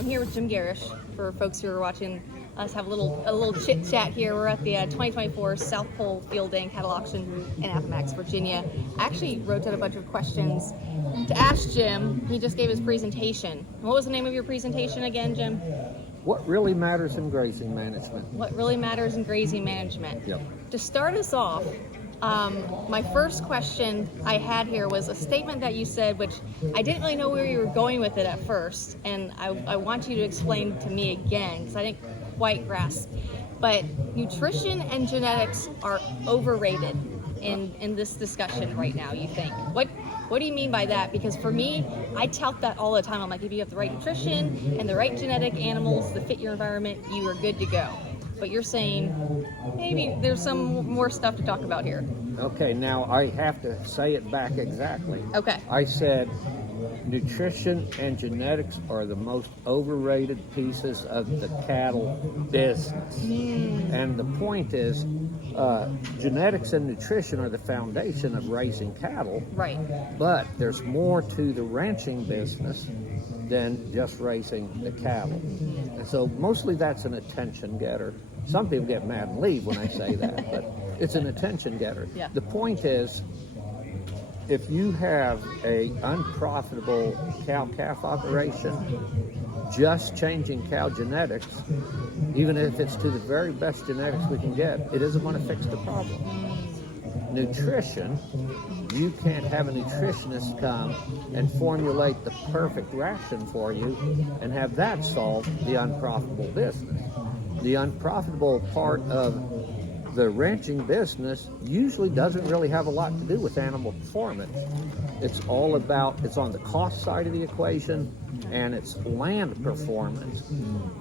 I'm here with Jim Gerrish. For folks who are watching us have a little chit chat here. We're at the 2024 South Pole Field Day and Cattle Auction in Appomattox, Virginia. I actually wrote down a bunch of questions to ask Jim. He just gave his presentation. What was the name of your presentation again, Jim? What really matters in grazing management? What really matters in grazing management? Yep. To start us off, my first question I had here was a statement that you said, which I didn't really know where you were going with it at first, and I want you to explain to me again because I didn't quite grasp. But nutrition and genetics are overrated in this discussion right now, you think? What do you mean by that? Because for me, I tout that all the time. I'm like, if you have the right nutrition and the right genetic animals that fit your environment, you are good to go. But you're saying maybe there's some more stuff to talk about here. Okay, now I have to say it back exactly. Okay. I said nutrition and genetics are the most overrated pieces of the cattle business. And the point is, genetics and nutrition are the foundation of raising cattle. Right. But there's more to the ranching business than just raising the cattle. And so mostly that's an attention getter. Some people get mad and leave when I say that, but it's an attention getter. Yeah. The point is, if you have a unprofitable cow-calf operation, just changing cow genetics, even if it's to the very best genetics we can get, it isn't going to fix the problem. Nutrition, you can't have a nutritionist come and formulate the perfect ration for you and have that solve the unprofitable business. The unprofitable part of the ranching business usually doesn't really have a lot to do with animal performance. It's all about, it's on the cost side of the equation, and it's land performance.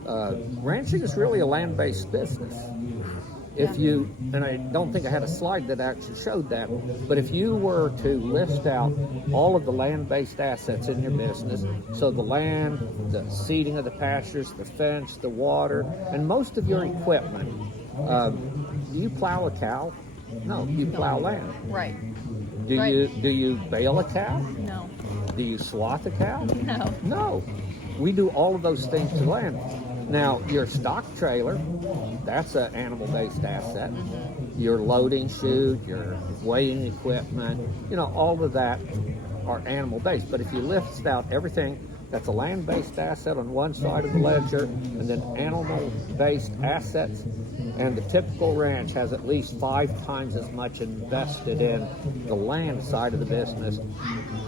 Ranching is really a land-based business. If you, and I don't think I had a slide that actually showed that, but if you were to list out all of the land-based assets in your business, so the land, the seeding of the pastures, the fence, the water, and most of your equipment, do you plow a cow? No, you plow land. Right. Do you bale a cow? No. Do you swath a cow? No. No. We do all of those things to land. Now, your stock trailer, that's an animal-based asset. Your loading chute, your weighing equipment, all of that are animal-based. But if you list out everything that's a land-based asset on one side of the ledger, and then animal-based assets, and the typical ranch has at least 5 times as much invested in the land side of the business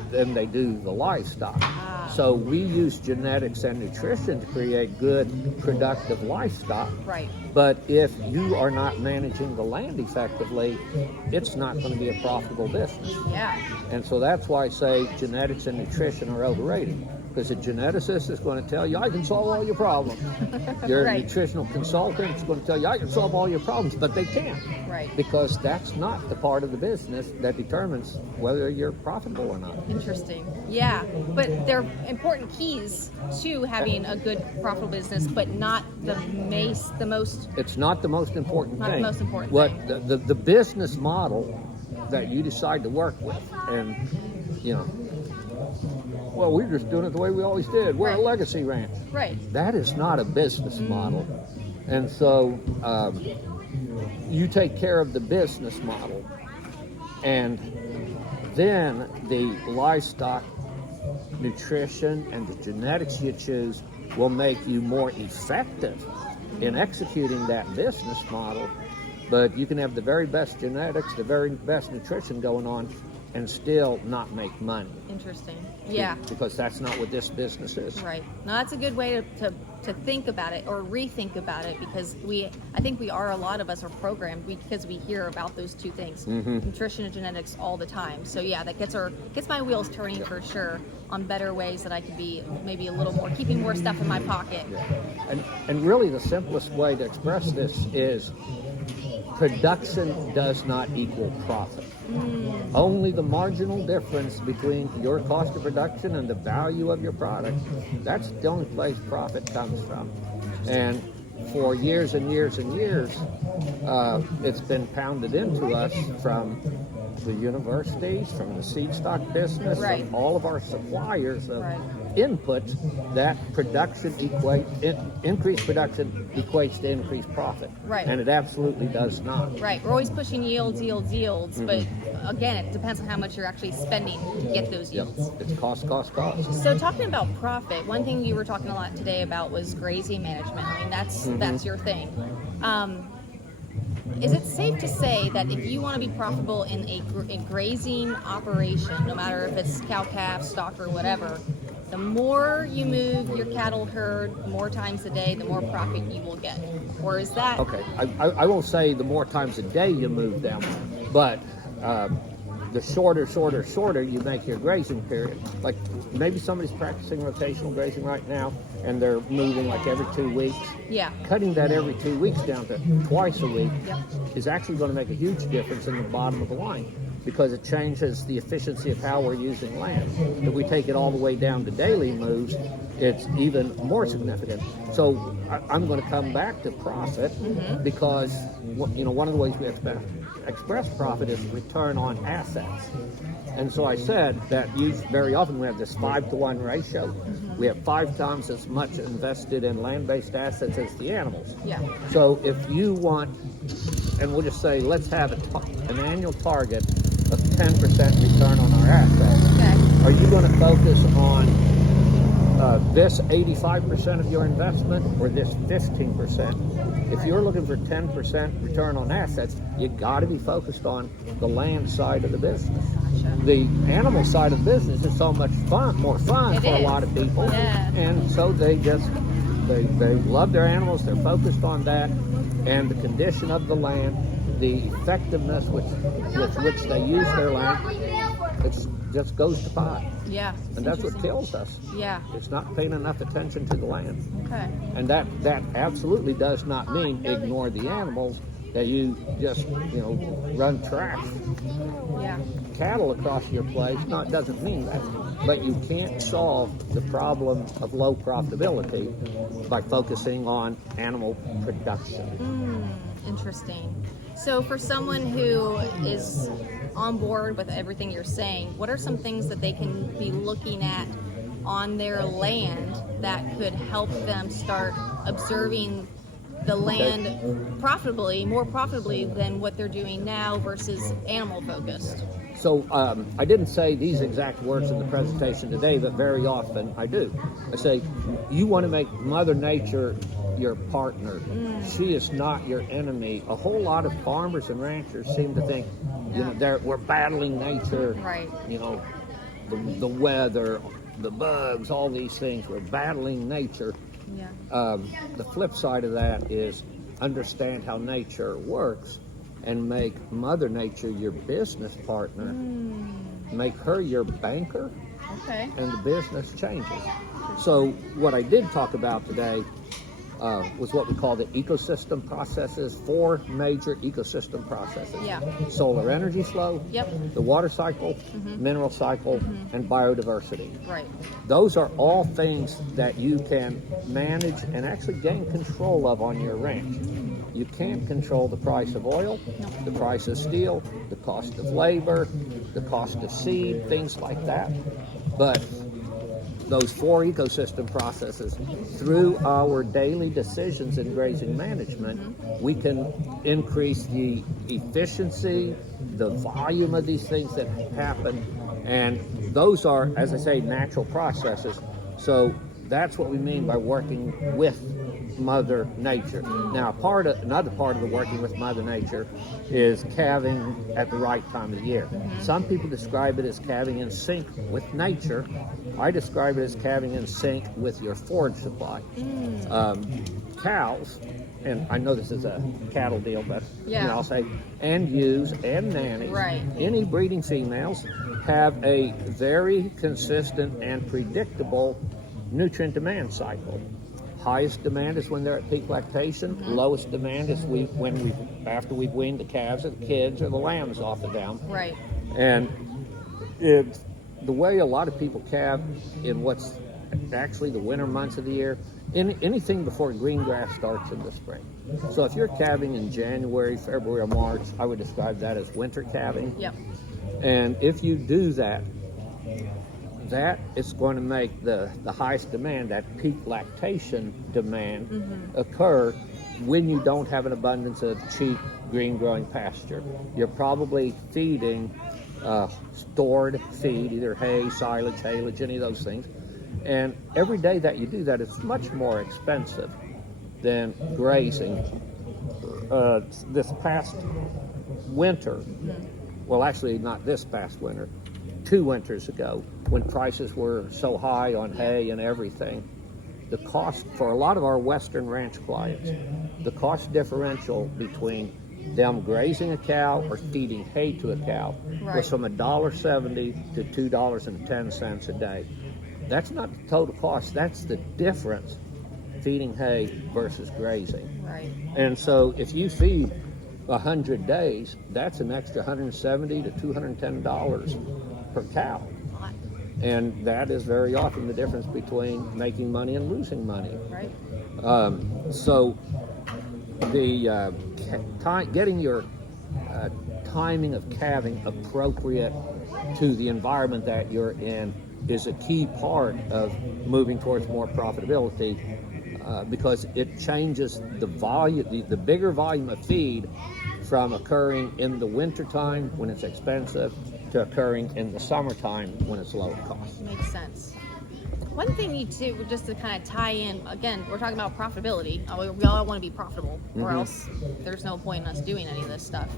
than they do the livestock. So we use genetics and nutrition to create good, productive livestock. Right. But if you are not managing the land effectively, it's not going to be a profitable business. Yeah. And so that's why I say genetics and nutrition are overrated. Because a geneticist is going to tell you, I can solve all your problems. Your Right. nutritional consultant is going to tell you, I can solve all your problems, but they can't. Right. Because that's not the part of the business that determines whether you're profitable or not. Interesting. Yeah, but they're important keys to having a good profitable business, but not the most. It's not the most important Not the thing. most important what thing. The business model that you decide to work with, and well, we're just doing it the way we always did. We're Right. a legacy ranch. Right. That is not a business model. And so you take care of the business model, and then the livestock nutrition and the genetics you choose will make you more effective in executing that business model. But you can have the very best genetics, the very best nutrition going on, and still not make money. Interesting. Yeah. Because that's not what this business is. Right. Now that's a good way to think about it or rethink about it, because I think a lot of us are programmed because we hear about those two things, nutrition and genetics, all the time. So yeah, that gets my wheels turning for sure on better ways that I could be maybe a little more, keeping more stuff in my pocket. Yeah. And really the simplest way to express this is production does not equal profit. Only the marginal difference between your cost of production and the value of your product, that's the only place profit comes from. And for years and years and years, it's been pounded into us from the universities, from the seed stock business, Right. from all of our suppliers of inputs, that increased production equates to increased profit. Right. And it absolutely does not. Right. We're always pushing yields, but again, it depends on how much you're actually spending to get those Yep. yields. It's cost. So talking about profit, one thing you were talking a lot today about was grazing management. I mean, that's your thing. Is it safe to say that if you want to be profitable in a grazing operation, no matter if it's cow, calf, stock, or whatever, the more you move your cattle herd more times a day, the more profit you will get? Or is that... Okay, I won't say the more times a day you move them, but the shorter you make your grazing period. Like maybe somebody's practicing rotational grazing right now and they're moving like every 2 weeks. Yeah. Cutting that every 2 weeks down to twice a week Yep. is actually going to make a huge difference in the bottom of the line, because it changes the efficiency of how we're using land. If we take it all the way down to daily moves, it's even more significant. So I'm going to come back to profit, because one of the ways we express profit is return on assets. And so I said that very often we have this 5-to-1 ratio. We have 5 times as much invested in land-based assets as the animals. Yeah. So if you want, and we'll just say, let's have an annual target of 10% return on our assets. Okay. Are you going to focus on this 85% of your investment or this 15%? If you're looking for 10% return on assets, you got to be focused on the land side of the business. Gotcha. The animal side of the business is so much more fun It for a is. lot of people, Yeah. and so they love their animals. They're focused on that, and the condition of the land, the effectiveness with which they use their land, it just goes to pot. Yeah. And that's what Interesting. kills us. Yeah. It's not paying enough attention to the land. Okay. And that absolutely does not mean ignore the animals, that you just, run trash Yeah. cattle across your place. No, it doesn't mean that. But you can't solve the problem of low profitability by focusing on animal production. Interesting. So for someone who is on board with everything you're saying, what are some things that they can be looking at on their land that could help them start observing the land more profitably than what they're doing now versus animal focused? So I didn't say these exact words in the presentation today, but very often I do. I say, you want to make Mother Nature your partner. She is not your enemy. A whole lot of farmers and ranchers seem to think, we're battling nature. Right. The weather, the bugs, all these things. We're battling nature. Yeah. The flip side of that is understand how nature works and make Mother Nature your business partner. Make her your banker, Okay. and the business changes. So what I did talk about today was what we call the ecosystem processes, 4 major ecosystem processes. Yeah. Solar energy flow, Yep. the water cycle, mineral cycle, and biodiversity. Right. Those are all things that you can manage and actually gain control of on your ranch. You can't control the price of oil, the price of steel, the cost of labor, the cost of seed, things like that. But those 4 ecosystem processes, through our daily decisions in grazing management, we can increase the efficiency, the volume of these things that happen, and those are, as I say, natural processes. So that's what we mean by working with Mother Nature. Now, another part of the working with Mother Nature is calving at the right time of the year. Some people describe it as calving in sync with nature. I describe it as calving in sync with your forage supply. Cows, and I know this is a cattle deal, but I'll say, and ewes and nannies, Right. any breeding females have a very consistent and predictable nutrient demand cycle. Highest demand is when they're at peak lactation. Lowest demand is after we've weaned the calves or the kids or the lambs off the dam. Right. And it's the way a lot of people calve in what's actually the winter months of the year, anything before green grass starts in the spring. So if you're calving in January, February, or March, I would describe that as winter calving. Yep. And if you do that, that is going to make the highest demand, that peak lactation demand, occur when you don't have an abundance of cheap green growing pasture. You're probably feeding stored feed, either hay, silage, haylage, any of those things. And every day that you do that, it's much more expensive than grazing. This past winter, well, actually not this past winter, 2 winters ago, when prices were so high on hay and everything, the cost for a lot of our Western ranch clients, the cost differential between them grazing a cow or feeding hay to a cow was from $1.70 to $2.10 a day. That's not the total cost, that's the difference feeding hay versus grazing. Right. And so if you feed 100 days, that's an extra $170 to $210 per cow. And that is very often the difference between making money and losing money. Right. So the getting your timing of calving appropriate to the environment that you're in is a key part of moving towards more profitability, because it changes the volume, the bigger volume of feed from occurring in the wintertime when it's expensive to occurring in the summertime when it's lower cost. Makes sense. One thing you do, just to kind of tie in, again, we're talking about profitability. We all want to be profitable, or else there's no point in us doing any of this stuff.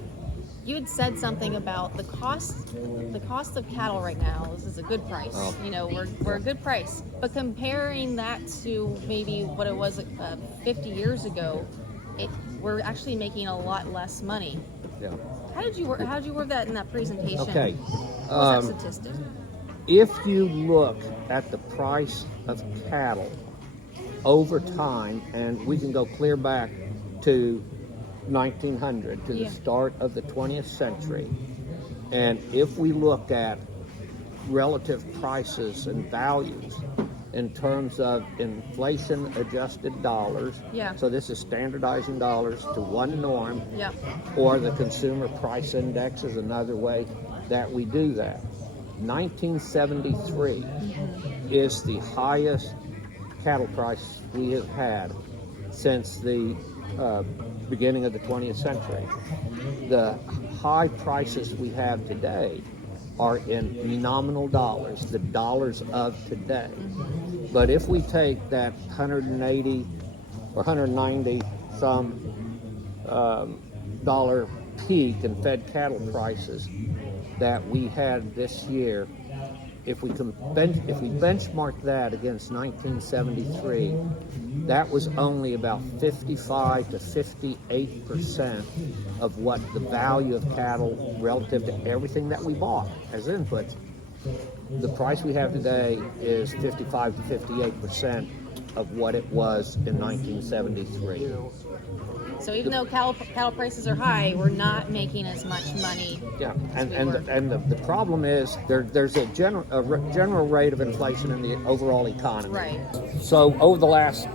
You had said something about the cost of cattle right now. This is a good price. Oh. You know, we're a good price. But comparing that to maybe what it was 50 years ago, we're actually making a lot less money. Yeah. How did you work that in that presentation? Okay. What's that statistic? If you look at the price of cattle over time, and we can go clear back to 1900, to the start of the 20th century, and if we look at relative prices and values in terms of inflation-adjusted dollars, so this is standardizing dollars to one norm, or the consumer price index is another way that we do that. 1973 is the highest cattle price we have had since the beginning of the 20th century. The high prices we have today are in nominal dollars, the dollars of today. But if we take that 180 or 190 some dollar peak in fed cattle prices that we had this year, if we benchmark that against 1973, that was only about 55 to 58% of what the value of cattle relative to everything that we bought as inputs. The price we have today is 55 to 58% of what it was in 1973. So even though cattle prices are high, we're not making as much money. Yeah, and the problem is there's a general rate of inflation in the overall economy. Right. So over the last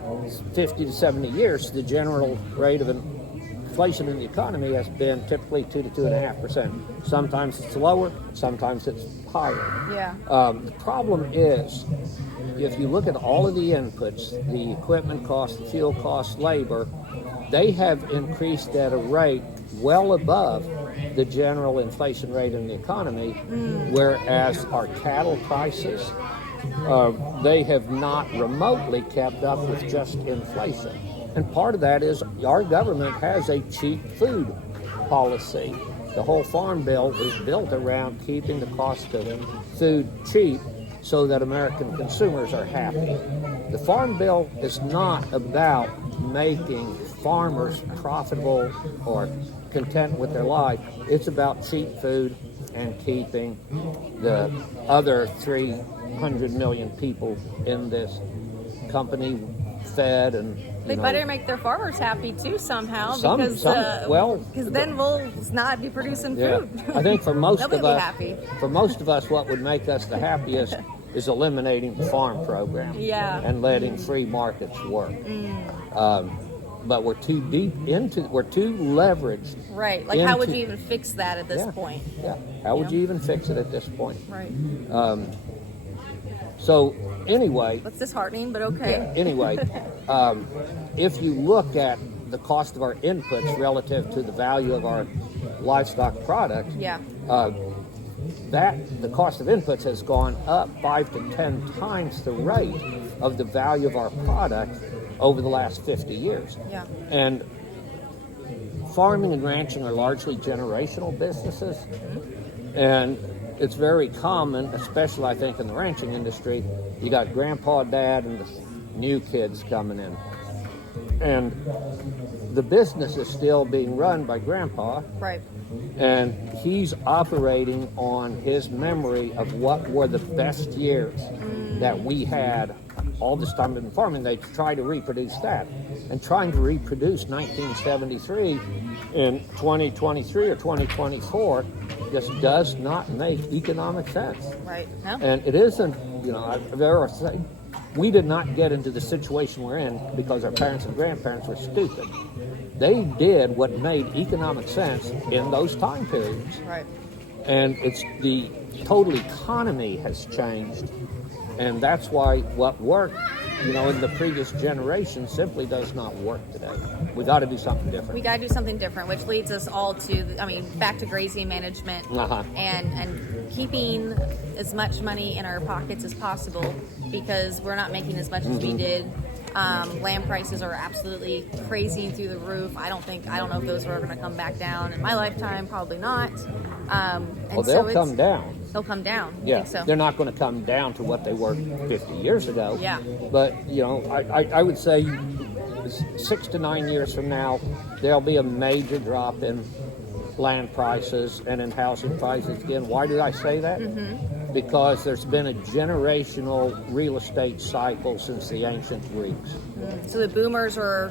50 to 70 years, the general rate of inflation in the economy has been typically 2 to 2.5%. Sometimes it's lower, sometimes it's higher. Yeah. The problem is, if you look at all of the inputs, the equipment cost, the fuel cost, labor, they have increased at a rate well above the general inflation rate in the economy, whereas our cattle prices, they have not remotely kept up with just inflation. And part of that is our government has a cheap food policy. The whole Farm Bill is built around keeping the cost of food cheap so that American consumers are happy. The Farm Bill is not about making farmers profitable or content with their life. It's about cheap food and keeping the other 300 million people in this company fed, and they better make their farmers happy too somehow, because then we'll not be producing food. I think for most of us, happy. For most of us, what would make us the happiest is eliminating the farm program and letting free markets work. But we're too we're too leveraged. Right. Like, how would you even fix that at this point? Yeah. How would you even fix it at this point? Right. So anyway, That's disheartening, but okay. yeah, anyway, if you look at the cost of our inputs relative to the value of our livestock product, Yeah. The cost of inputs has gone up 5 to 10 times the rate of the value of our product over the last 50 years. Yeah. And farming and ranching are largely generational businesses, and it's very common, especially I think in the ranching industry, you got grandpa, dad, and the new kids coming in. And the business is still being run by grandpa, Right. and he's operating on his memory of what were the best years that we had all this time in farming. They try to reproduce that, and trying to reproduce 1973 in 2023 or 2024 just does not make economic sense. Right. No? And it isn't, we did not get into the situation we're in because our parents and grandparents were stupid. They did what made economic sense in those time periods. Right. And it's the total economy has changed. And that's why what worked, in the previous generation simply does not work today. We got to do something different. We got to do something different, which leads us all to, back to grazing management and keeping as much money in our pockets as possible, because we're not making as much as we did. Land prices are absolutely crazy through the roof. I don't know if those are going to come back down in my lifetime. Probably not. They'll come down. They'll come down. You Yeah, think so? they're not going to come down to what they were 50 years ago. Yeah. But, I would say 6 to 9 years from now, there'll be a major drop in land prices and in housing prices again. Why did I say that? Mm-hmm. Because there's been a generational real estate cycle since the ancient Greeks. So the boomers are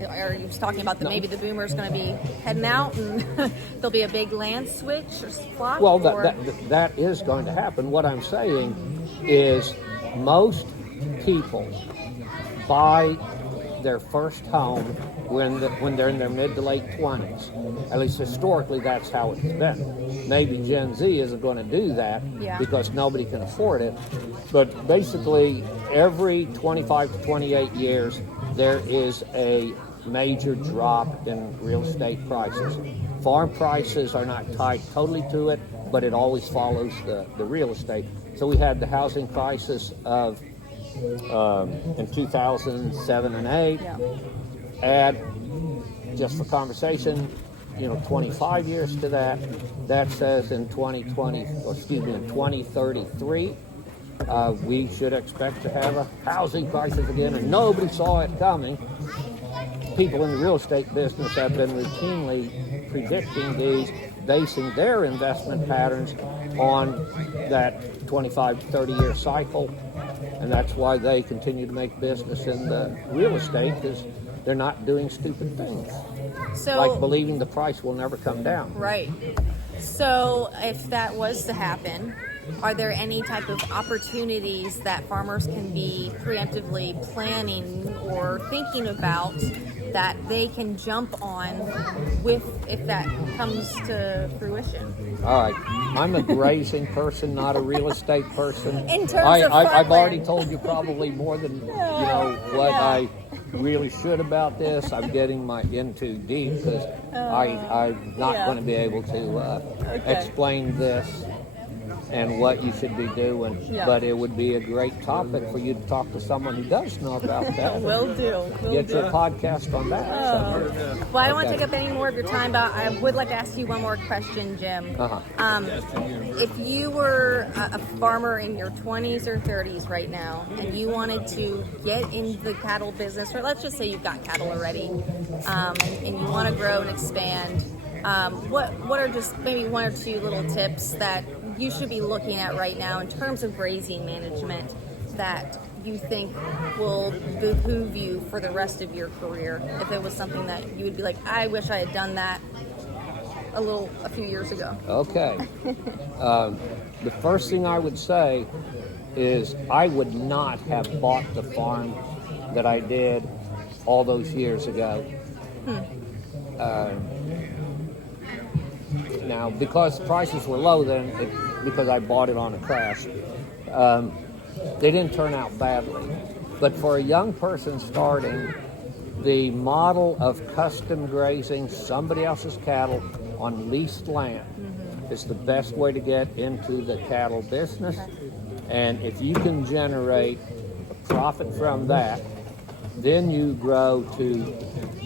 you talking about maybe the boomers going to be heading out and there'll be a big land switch or flop? Well, that is going to happen. What I'm saying is most people buy their first home when they're in their mid to late 20s. At least historically, that's how it's been. Maybe Gen Z isn't going to do that because nobody can afford it. But basically, every 25 to 28 years, there is a major drop in real estate prices. Farm prices are not tied totally to it, but it always follows the real estate. So we had the housing crisis of in 2007 and 8. Yeah. Add, just for conversation, 25 years to that. That says in 2033, we should expect to have a housing crisis again, and nobody saw it coming. People in the real estate business have been routinely predicting these, basing their investment patterns on that 25 to 30 year cycle, and that's why they continue to make business in the real estate, because they're not doing stupid things, like believing the price will never come down. Right. So if that was to happen, are there any type of opportunities that farmers can be preemptively planning or thinking about that they can jump on if that comes to fruition? All right. I'm a grazing person, not a real estate person. In terms of I've already told you probably more than what I really should about this. I'm getting in too deep because I'm not going to be able to explain this and what you should be doing. Yeah. But it would be a great topic for you to talk to someone who does know about that. Will do. Get your podcast on that. Well, I don't want to take up any more of your time, but I would like to ask you one more question, Jim. If you were a farmer in your 20s or 30s right now, and you wanted to get into the cattle business, or let's just say you've got cattle already, and you want to grow and expand, what are just maybe one or two little tips that you should be looking at right now in terms of grazing management that you think will behoove you for the rest of your career? If it was something that you would be like, I wish I had done that a few years ago. Okay. The first thing I would say is I would not have bought the farm that I did all those years ago. Now, because prices were low then, because I bought it on a crash, they didn't turn out badly. But for a young person starting, the model of custom grazing somebody else's cattle on leased land is the best way to get into the cattle business. And if you can generate a profit from that, then you grow to,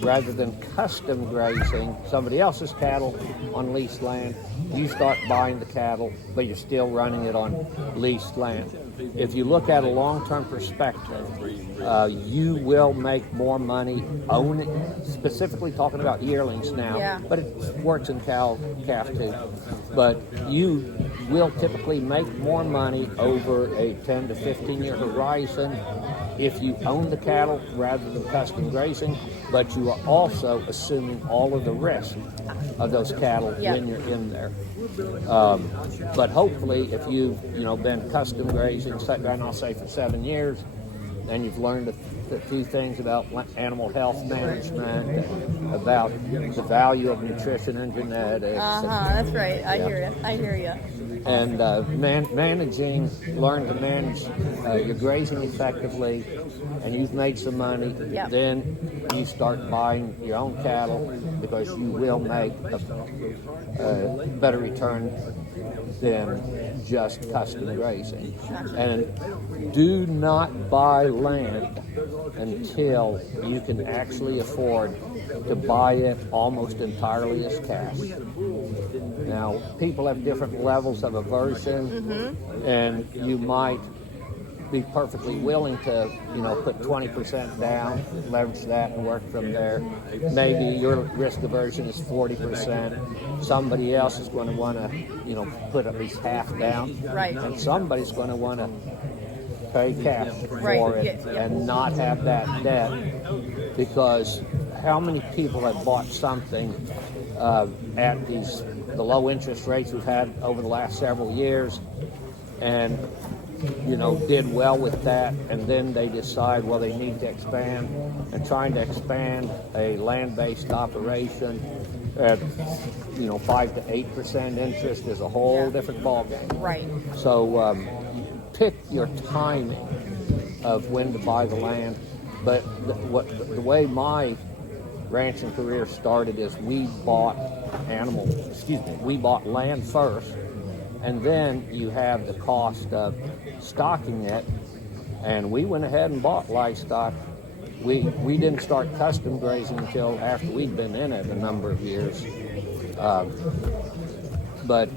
rather than custom grazing somebody else's cattle on leased land, you start buying the cattle, but you're still running it on leased land. If you look at a long-term perspective, you will make more money owning, specifically talking about yearlings now, but it works in calf too. But you will typically make more money over a 10 to 15 year horizon if you own the cattle rather than custom grazing, but you are also assuming all of the risk of those cattle when you're in there. But hopefully, if you've been custom grazing, and I'll say for 7 years, and you've learned a few things about animal health management, about the value of nutrition and genetics. That's right. I hear you. And learn to manage your grazing effectively, and you've made some money, then you start buying your own cattle because you will make a better return than just custom grazing. And do not buy land until you can actually afford to buy it almost entirely as cash. Now, people have different levels of aversion, and you might be perfectly willing to, put 20% down, leverage that, and work from there. Maybe your risk aversion is 40%. Somebody else is going to want to, put at least half down, and somebody's going to want to pay cash for it and not have that debt. Because how many people have bought something at the low interest rates we've had over the last several years, and did well with that, and then they decide, well, they need to expand, and trying to expand a land-based operation at 5 to 8% interest is a whole different ballgame. Right. So pick your timing of when to buy the land. But the way my ranching career started is we bought land first, and then you have the cost of stocking it, and we went ahead and bought livestock. We didn't start custom grazing until after we'd been in it a number of years. But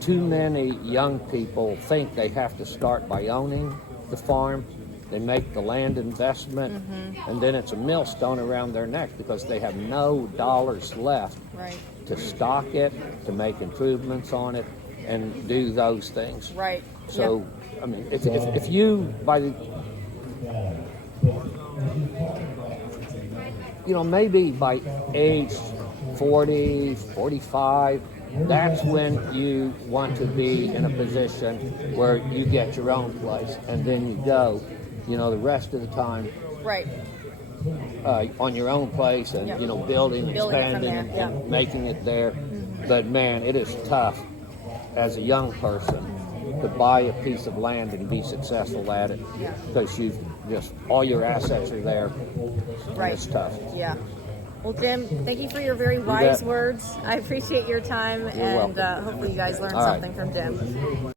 too many young people think they have to start by owning the farm. They make the land investment, and then it's a millstone around their neck because they have no dollars left to stock it, to make improvements on it, and do those things. Right. So, I mean, if you, maybe by age 40, 45, that's when you want to be in a position where you get your own place, and then you go, the rest of the time, on your own place, and building, expanding, and making it there. But man, it is tough as a young person to buy a piece of land and be successful at it because you've just all your assets are there. Right. It's tough. Yeah. Well, Jim, thank you for your very wise words. I appreciate your time, and hopefully you guys learned something from Jim.